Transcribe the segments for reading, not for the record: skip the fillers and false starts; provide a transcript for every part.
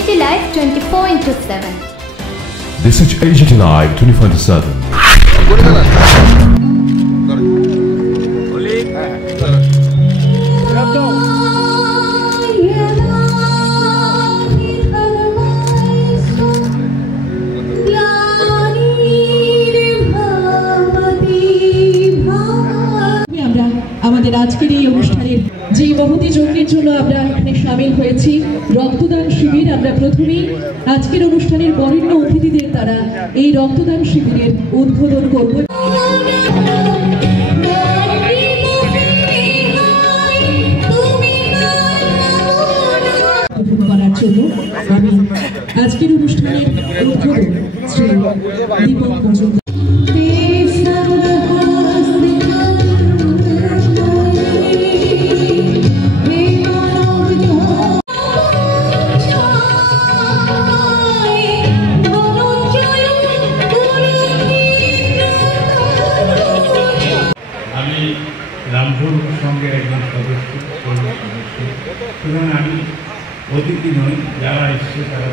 AGT Live 24/7. This is AGT Live 24/7. আমাদের আজকের এই অনুষ্ঠানের যে মহতি যজ্ঞের জন্য আমরা এখানে সামিল হয়েছি রক্তদান শিবির, আমরা প্রথমেই আজকের অনুষ্ঠানের বরেণ্য অতিথিদের দ্বারা এই রক্তদান শিবিরের উদ্বোধন করব। করার জন্য আমি আজকের অনুষ্ঠানের উদ্বোধন শ্রী দীপক মজুমদার। রামপুর সংঘের একজন সদস্য, সুতরাং আমি অতিথি নই, যারা এসছে তারা,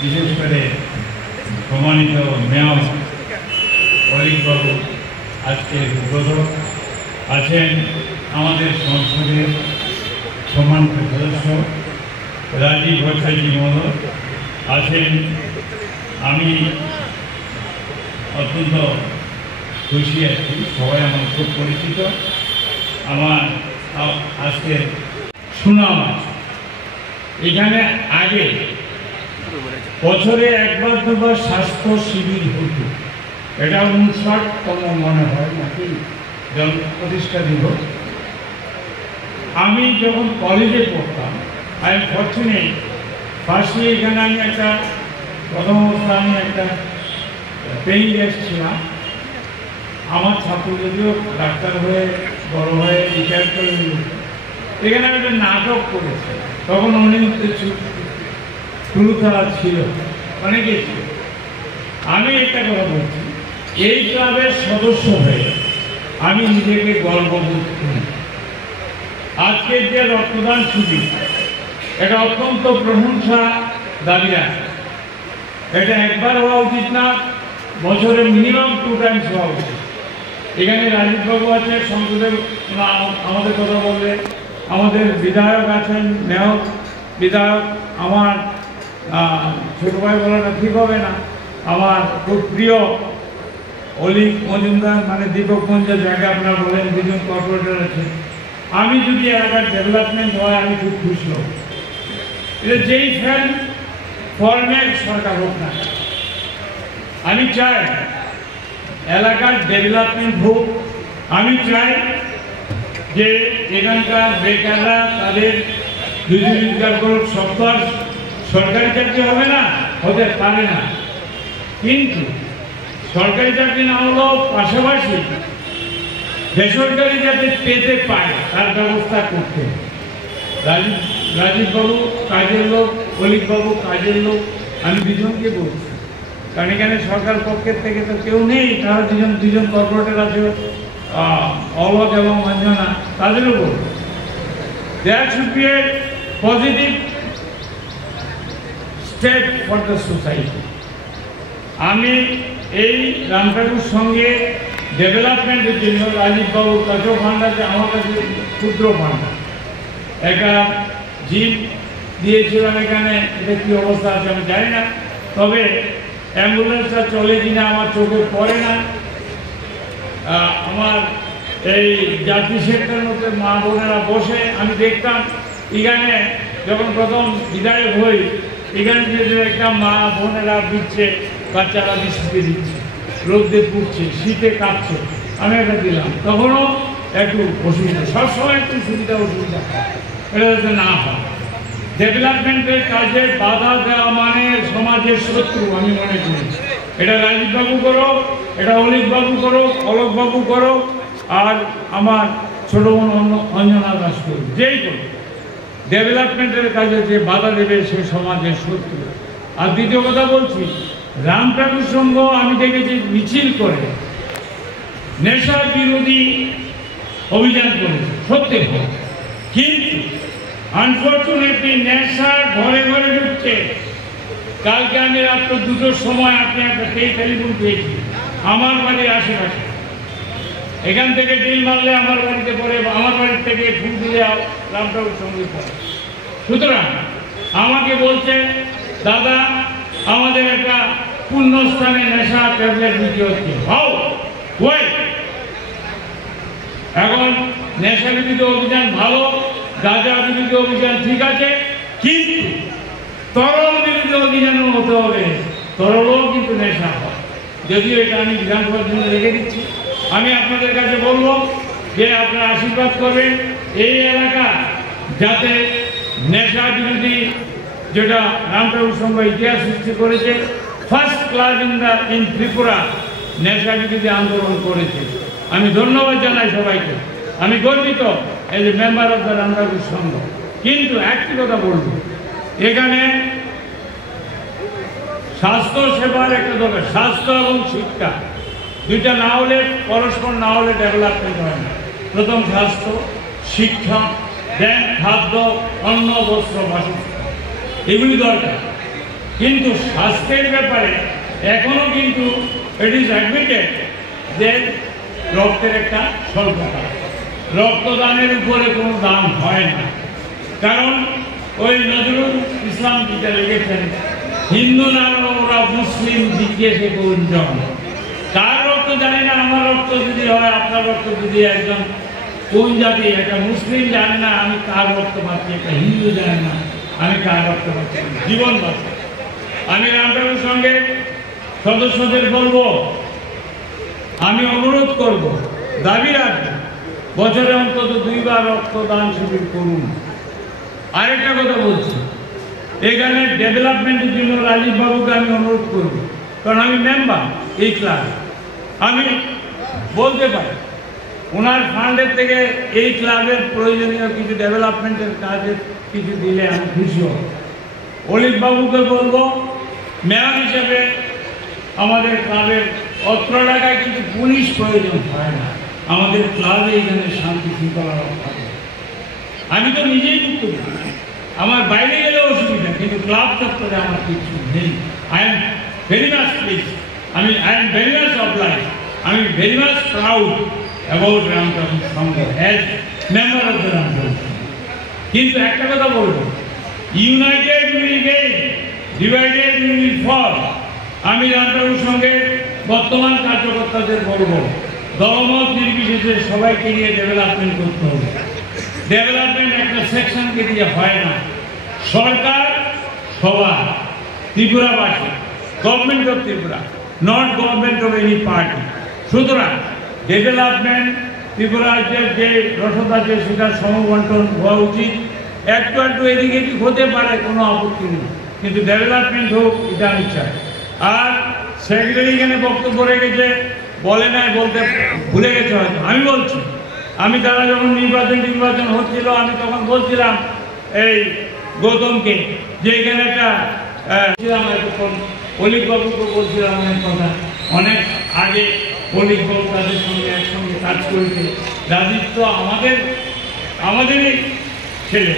বিশেষ করে সম্মানিত মেয়র অলিকবাবু আজকের উদ্বোধক আছেন, আমাদের সংসদের সম্মানিত সদস্য রাজীব ভট্টাচার্য মহোদয় আছেন। আমি অত্যন্ত খুশি আছি, সবাই আমার খুব পরিচিত। আমার আজকে সুনাম আছে এখানে। আগে বছরে একবার দুবার স্বাস্থ্য শিবির হতো, এটা 59তম মনে হয় নাকি জন প্রতিষ্ঠা দিবস। আমি যখন কলেজে পড়তাম, আই এম ফর্চুনেট, ফার্স্টলি এখানে আমি একটা প্রথম অবস্থা আমি একটা পেইং গেস্ট ছিলাম। আমার ছাত্র যদিও ডাক্তার হয়ে বড় হয়ে রিটায়ার করে এখানে আমি একটা নাটক করেছি, তখন অনিয়মিত শুরু খেলা ছিল, অনেকে ছিল। আমি একটা কথা বলছি, এই ক্লাবের সদস্য হয়ে আমি নিজেকে গর্ববোধ করি। আজকের যে রক্তদান শিবির, এটা অত্যন্ত প্রশংসা দাবি রাখে। এটা একবার হওয়া উচিত না, বছরে মিনিমাম 2 টাইমস হওয়া উচিত। এখানে রাজীববাবু আছে, সংসদে আমাদের কথা বলবে, আমাদের বিধায়ক আছেন, মেয়র বিধায়ক, আমার ছোট ভাই বলাটা ঠিক হবে না, আমার খুব প্রিয় অলিক মজুমদার, মানে দীপক মঞ্জুর জায়গা আপনারা বলেন, দুজন কর্পোরেটর আছে। আমি যদি এলাকার ডেভেলপমেন্ট হয় আমি খুব খুশি হব। এটা যেই ফর্মের সরকার হোক না, আমি চাই এলাকার ডেভেলপমেন্ট হোক। আমি চাই যে এখানকার বেকাররা তাদের রোজগার করুক। সব তো আর সরকারি চাকরি হবে না, হতে পারে না, কিন্তু সরকারি চাকরি না হলেও পাশাপাশি বেসরকারি যাতে পেতে পায় তার ব্যবস্থা করতে। রাজীববাবু কাজের লোক, অলিকবাবু কাজের লোক, আমি দুজনকে বলছি, কারণ এখানে সরকার পক্ষের থেকে তো কেউ নেই। তারা দুজন কর্পোরেটর আছে, অলোক এবং অঞ্জনা, তাদেরও বলব there should be a positive step for the society. আমি এই রামঠাকুর সঙ্গে ডেভেলপমেন্টের জন্য রাজীববাবুর কাছেও ফান্ড আছে, আমার কাছে ক্ষুদ্র ফান্ড, একটা জিপ দিয়েছিলাম এখানে। এটা কী অবস্থা আছে আমি জানি না, তবে অ্যাম্বুলেন্সটা চলে কিনা আমার চোখে পড়ে না। আমার এই জাতি সেক্টরের মধ্যে মা বোনেরা বসে, আমি দেখতাম এখানে যখন প্রথম বিদায়ক হই, এখানে যে একটা মা বোনেরা দিচ্ছে, বাচ্চারা বৃষ্টিতে দিচ্ছে, রোদে পুড়ছে, শীতে কাঁপছে, আমি এটা দিলাম। তখনও একটু অসুবিধা, সবসময় একটু সুবিধা অসুবিধা, এটা যাতে না হয়। ডেভেলপমেন্টের কাজে বাধা দেওয়া মানে সমাজের শত্রু আমি মনে করি। এটা রাজীববাবু করো, এটা অলিকবাবু করো, অলোকবাবু করো, আর আমার ছোট বোন অঞ্জনা দাস করো, যেই করো, ডেভেলপমেন্টের কাজে যে বাধা দেবে সে সমাজের শত্রু। আর দ্বিতীয় কথা বলছি, রামঠাকুর সংঘ আমি দেখেছি মিছিল করে নেশা বিরোধী অভিযান করেছে, সত্যি, কিন্তু আনফর্চুনেটলি নেশা ঘরে ঘরে ঢুকছে। কালকে আমি রাত্র 2টোর সময় আপনি একটা টেলিফোন পেয়েছি আমার বাড়ির আশেপাশে, এখান থেকে ডিল মারলে আমার বাড়িতে পড়ে, আমার বাড়ির থেকে ফুল দিলে রামটাউর সঙ্গে পড়ে। সুতরাং আমাকে বলছে দাদা আমাদের একটা পুণ্যস্থানে নেশা ট্যাবলেট বিক্রি হচ্ছে। এখন নেশা বিরোধী অভিযান ভালো, গাঁজা বিরোধী অভিযান ঠিক আছে, কিন্তু তরল বিরোধী অভিযানও হতে হবে। তরলও কিন্তু নেশা হয়, যদিও এটা আমি বিধানসভার জন্য রেখে দিচ্ছি। আমি আপনাদের কাছে বলবো যে আপনারা আশীর্বাদ করবেন এই এলাকা যাতে নেশা বিরোধী, যেটা রামটাউর সংঘ ইতিহাস সৃষ্টি করেছে, ফার্স্ট ক্লাস ইন ত্রিপুরা নেশা বিরোধী আন্দোলন করেছে। আমি ধন্যবাদ জানাই সবাইকে, আমি গর্বিত এই যে member of the Ramthakur Sangha. কিন্তু একটি কথা বলবো, এখানে স্বাস্থ্য সেবার একটা দরকার, স্বাস্থ্য এবং শিক্ষা দুইটা না হলে, পরস্পর না হলে ডেভেলপমেন্ট হয় না। প্রথম স্বাস্থ্য, শিক্ষা, দেন খাদ্য, অন্ন, বস্ত্র, বাসস্থান, এগুলি দরকার। কিন্তু স্বাস্থ্যের ব্যাপারে এখনো কিন্তু ইট ইজ অ্যাডমিটেড যে রক্তের একটা স্বল্পতা, রক্তদানের উপরে কোনো দাম হয় না। কারণ ওই নজরুল ইসলাম যেটা লিখেছেন, হিন্দু নাম ওরা মুসলিম জিজ্ঞেসে কোনজন, কার রক্ত জানি না, আমার রক্ত যদি হয়, আপনার রক্ত যদি, একজন কোন জাতি, একটা মুসলিম জানে না আমি কার রক্ত পাচ্ছি, একটা হিন্দু জানে না আমি কার রক্ত পাচ্ছি, জীবন পাচ্ছি। আমি রামটাউর সঙ্গে সদস্যদের বলবো, আমি অনুরোধ করব, দাবি রাখবো, বছরে অন্তত 2 বার রক্তদান শিবির করুন। আরেকটা কথা বলছি, এখানে ডেভেলপমেন্টের জন্য রাজীব বাবুকে আমি অনুরোধ করব, কারণ আমি মেম্বার এই ক্লাব, আমি বলতে পারি ওনার ফান্ডের থেকে এই ক্লাবের প্রয়োজনীয় কিছু ডেভেলপমেন্টের কাজে কিছু দিলে আমি খুশি হব। অলিভ বাবুকে বলবো, মেয়র হিসেবে আমাদের ক্লাবের অত্র এলাকায় কিছু পুলিশ প্রয়োজন হয় না, আমাদের ক্লাবে এখানে শান্তি শৃঙ্খলা রক্ষা করে। আমি তো নিজেই মুক্ত করি, আমার বাইরে গেলে অসুবিধা, কিন্তু ক্লাব চত্বরে আমার কিছু নেই। I am very much please, I am very much obliged, আমি very much proud about Ramthakur Sangha as member of the Ramthakur Sangha. কিন্তু একটা কথা বলবো, united we will gain, divided we will fall. আমি রামটাউর সংঘের বর্তমান কার্যকর্তাদের বলবো, দলমত নির্বিশেষে সবাইকে নিয়ে ডেভেলপমেন্ট করতে হবে। ডেভেলপমেন্ট একটা সেকশনকে দিয়ে হয় না, সরকার সবার, ত্রিপুরাবাসী, government of Tripura, not government of any party. সুতরাং ডেভেলপমেন্ট ত্রিপুরা রাজ্যের যে রসদ আছে সেটা সমবন্টন হওয়া উচিত। একটু একটু এদিকে এদিক হতে পারে, কোনো আপত্তি নেই, কিন্তু ডেভেলপমেন্ট হোক এটা আমি চাই। আর সেক্রেটারি এখানে বক্তব্য রেখেছে, বলে নাই, বলতে ভুলে গেছে হয়তো, আমি বলছি, আমি তারা যখন নির্বাচন হচ্ছিল, আমি তখন বলছিলাম এই গৌতমকে যে এখানে একটা এতক্ষণ অলিভ বাবুকে বলছিলাম অনেক কথা, অনেক আগে অলিভ বাবু তাদের সঙ্গে একসঙ্গে কাজ করেছে। রাজীব তো আমাদেরই ছেলে,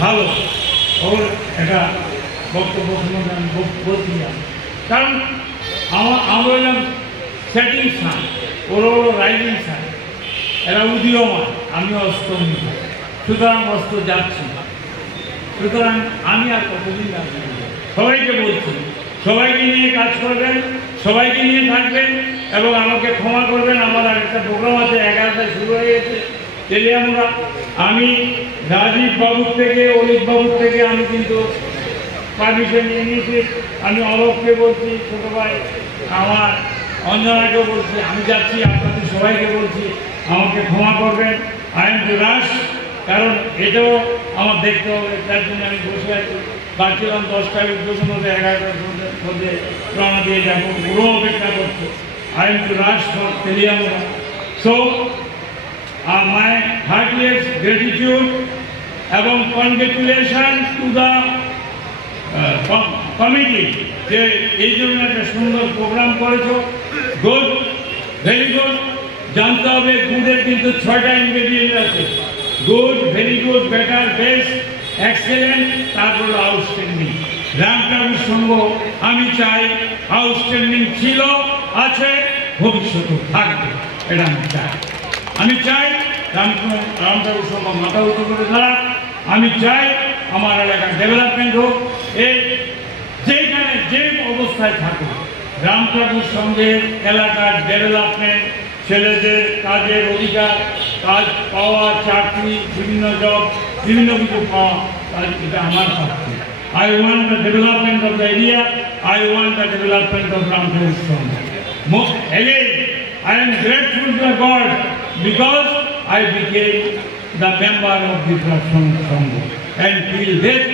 ভালো, ওর একটা বক্তব্য সম্বন্ধে আমি বলছিলাম, কারণ আমরা হলাম সেটিং সান, ওরা হলো রাইজিং সান, এরা উদীয়মান, আমি অস্তমিত, সুতরাং অস্ত যাচ্ছি। সুতরাং আমি আর কতদিন যাচ্ছি, সবাইকে বলছি, সবাইকে নিয়ে কাজ করবেন, সবাইকে নিয়ে থাকবেন এবং আমাকে ক্ষমা করবেন। আমার আরেকটা প্রোগ্রাম আছে, 11টায় শুরু হয়ে গেছে তেলিয়ামুড়া। আমি রাজীব বাবুর থেকে, অলিভ বাবুর থেকে আমি কিন্তু পারমিশন নিয়ে নিয়েছি। আমি অলোককে বলছি, ছোট ভাই আমার অঞ্জনাকেও বলছি, আমি যাচ্ছি, আপনাদের সবাইকে বলছি আমাকে ক্ষমা করবেন। আই এম টু রাশ, কারণ এটাও আমার দেখতে হবে, তার জন্য আমি বসে আছি। ভাবছিলাম 10টায় উদ্বোধন হতে 11টার মধ্যে রওনা দিয়ে যাবো, পুরো অপেক্ষা করছে। I am two rush for Teliamura. So my heartiest gratitude এবং কনগ্রেচুলেশন টু দ্য কমিটি যে এই জন্য একটা সুন্দর প্রোগ্রাম করেছো। Good, very good. জানতে হবে গুডের কিন্তু 6টা ইনগ্রেডিয়েন্ট আছে, good, very good, better, best, excellent, তারপর আউটস্ট্যান্ডিং। রামঠাকুর সংঘ আমি চাই আউটস্ট্যান্ডিং ছিল, আছে, ভবিষ্যতে থাকবে, এটা আমি চাই রামঠাকুর সংঘ মাথা উঁচু করে দাঁড়াক। আমি চাই আমার এলাকার ডেভেলপমেন্ট হোক। এই যেখানে যে অবস্থায় থাকুক, রামঠাকুর সংঘের এলাকার ডেভেলপমেন্ট, ছেলেদের কাজের অধিকার, কাজ পাওয়া, চাকরি, বিভিন্ন জব, বিভিন্ন কিছু পাওয়া, এটা আমার পক্ষে। I want the development of the area. I want the development of Ramthakur Sangha. Again, I am grateful to God because I became the member of the Sangha, and till death